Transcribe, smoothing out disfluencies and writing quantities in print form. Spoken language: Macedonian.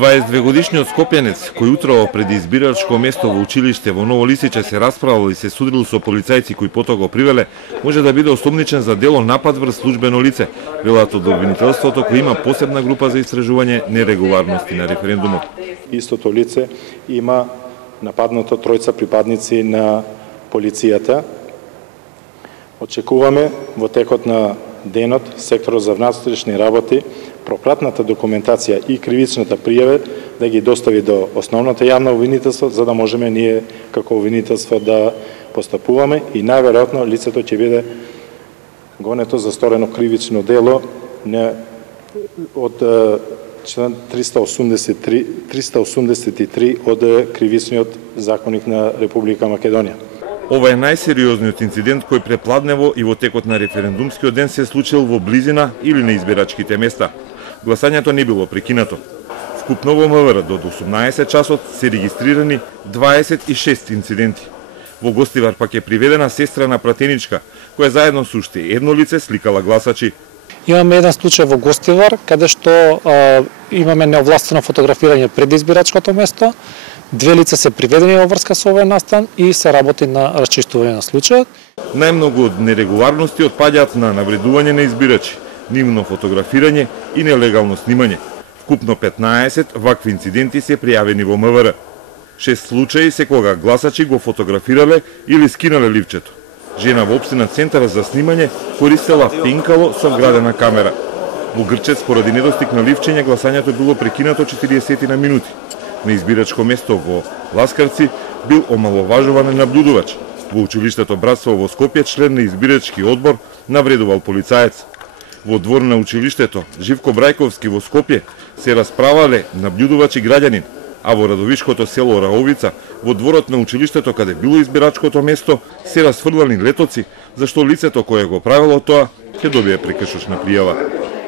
22-годишниот скопјанец, кој утрава пред избирачко место во училиште во Ново Лисиче се расправал и се судрил со полицајци кои потоа го привеле, може да биде осомничен за дело напад врз службено лице, велат од обвинителството кој има посебна група за истражување нерегуларности на референдумот. Истото лице има нападнато тројца припадници на полицијата. Очекуваме во текот на денот секторот за внатрешни работи пропратната документација и кривичната пријава да ги достави до основната јавна обвинителство, за да можеме ние како обвинителство да постапуваме и најверојатно лицето ќе биде гонето за сторено кривично дело од член 383 од Кривичниот законник на Република Македонија. Ова е најсериозниот инцидент кој препладнево и во текот на референдумскиот ден се случил во близина или на избирачките места. Гласањето не било прекинато. Вкупно во МВР до 18 часот се регистрирани 26 инциденти. Во Гостивар пак е приведена сестра на пратеничка, која заедно со уште едно лице сликала гласачи. Имаме еден случај во Гостивар, каде што имаме неовластено фотографирање пред избирачкото место. Две лица се приведени во врска со овој настан и се работи на расчистување на случајот. Најмногу од нерегуларности отпаѓаат на навредување на избирачи, нивно фотографирање и нелегално снимање. Вкупно 15 вакви инциденти се пријавени во МВР. 6 случаи се кога гласачи го фотографирале или скинале ливчето. Жена во општина Центар за снимање користела пенкало со вградена камера. Во Грчец, поради недостиг на ливчење, гласањето било прекинато 40 на минути. На избирачко место во Ласкарци бил омаловажуван наблюдувач. Во училиштето Братство во Скопје член на избирачки одбор навредувал полицаец. Во двор на училиштето Живко Брајковски во Скопје се расправале наблюдувач и граѓанин, а во Радовишкото село Раовица, во дворот на училиштето каде било избирачкото место, се расфрлани летоци, зашто лицето кое го правило тоа ќе добие прекршочна пријава.